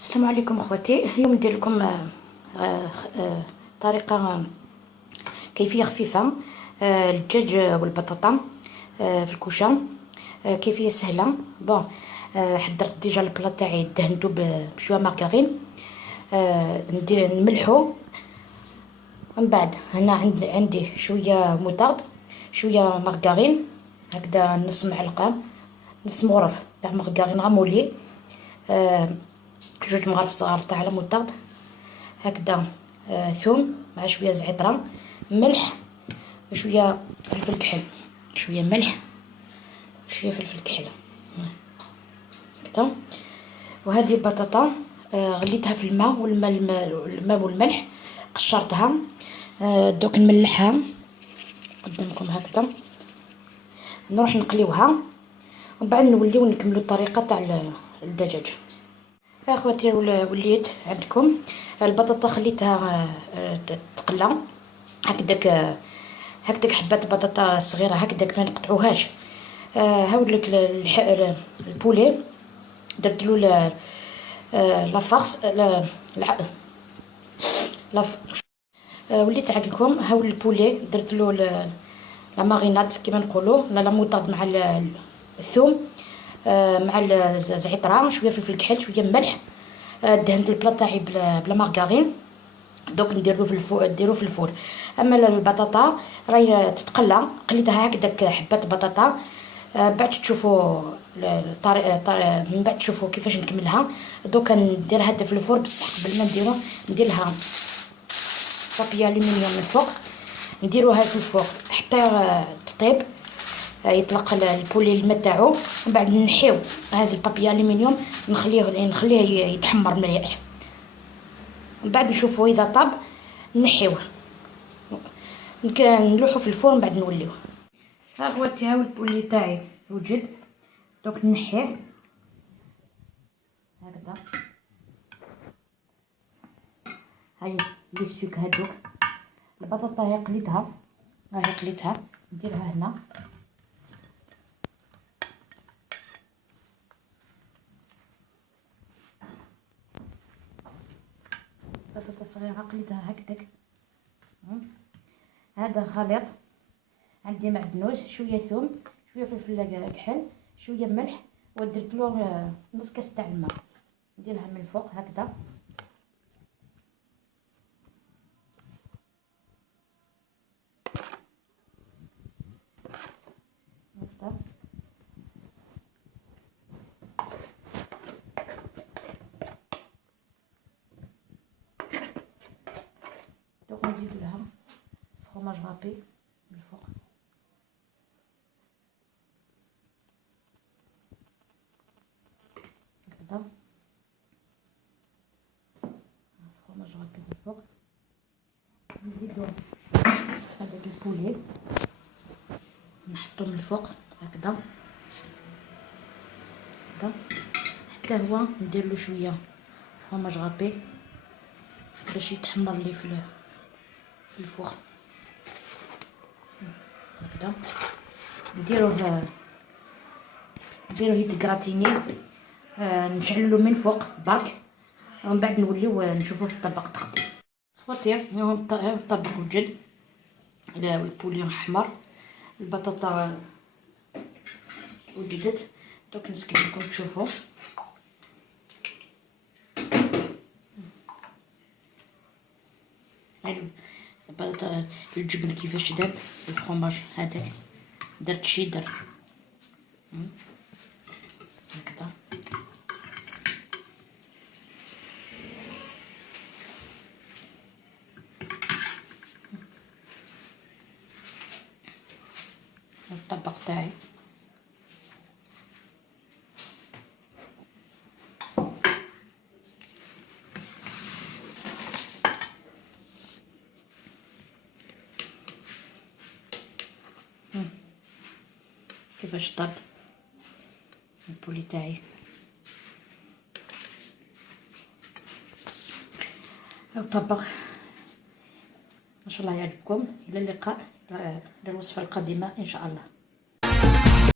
السلام عليكم اخواتي. اليوم ندير لكم طريقه كيفيه خفيفه الدجاج والبطاطا في الكوشه. كيفيه سهله. بون، حضرت ديجا البلا تاعي، دهنتو بشويه مارغرين، ندير نملحو. من بعد هنا عندي شويه موطارد، شويه مارغرين، هكذا نص معلقه، نص مغرف تاع مارغرين غامولي، جوج مغارف صغار تاع الموطارد هكذا، ثوم مع شويه زعتره، ملح وشويه فلفل كحل، شويه ملح شويه فلفل كحل هكذا. وهذه البطاطا غليتها في الماء والملح، قشرتها، دوك نملحها قدامكم هكذا، نروح نقليوها ومن بعد نوليو نكملو الطريقه تاع الدجاج. اخواتي وليت عندكم البطاطا، خليتها تقلى هكذاك حبات بطاطا صغيره هكذاك، ما نقطعوهاش. هاولك البولي، درتلو لافارس وليت عندكم هاول البولي، درتلو لا ماريناد كيما نقولوا، لا موطاد مع الثوم، مع الزعتره، شويه فلفل كحل، شويه ملح. دهنت البلا تاعي بلا مارغرين، دوك نديرو في الفور. اما البطاطا راهي تتقلى، قليتها هكذاك حبات بطاطا. بعد تشوفوا الطريقه، من بعد تشوفوا كيفاش نكملها. دوك نديرها في الفور، بصح قبل ما ندير لها بابي الومنيوم من فوق، نديروها في الفوق حتى تطيب، يطلق البولي الماء تاعو. من بعد نحيو هذا البابي الومنيوم، نخليه يتحمر مليح. من بعد نشوفوا اذا طاب نحيوه، نلوحو في الفرن من بعد نوليوه. ها خواتي، هاو البولي تاعي وجد، دوك نحيه هكذا. هاي لي سوك هادوك، البطاطا هي قليتها، نديرها هنا. بطاطا صغيره قليتها هكذاك. هذا خليط، عندي معدنوس، شويه ثوم، شويه فلفل كحل، شويه ملح، ودرت له نص كاس تاع الماء. نديرها من الفوق هكذا. دوك نزيدو لها فروماج رابي من الفوق هكذا، فروماج رابي من الفوق. نزيدو هذاك البولي، نحطو من الفوق هكذا حتى هو نديرلو شويه فروماج رابي باش يتحمر لي في الفوق هكذا. نديروه يتغراتيني، نشعللو من فوق برك، ومن بعد نوليو نشوفوه في الطبق تقديم. خواتي هاو الطبق وجد، البولي احمر، البطاطا وجدت. دوك نسكب لكم تشوفوا. البطاطا الجبن كيفاش داب، الفرomاج هذاك درت شيدر هكذا. الطبق تاعي كيفاش طاب البولي تاعي. الطبق ما شاء الله يعجبكم. الى اللقاء للوصفه القادمه ان شاء الله.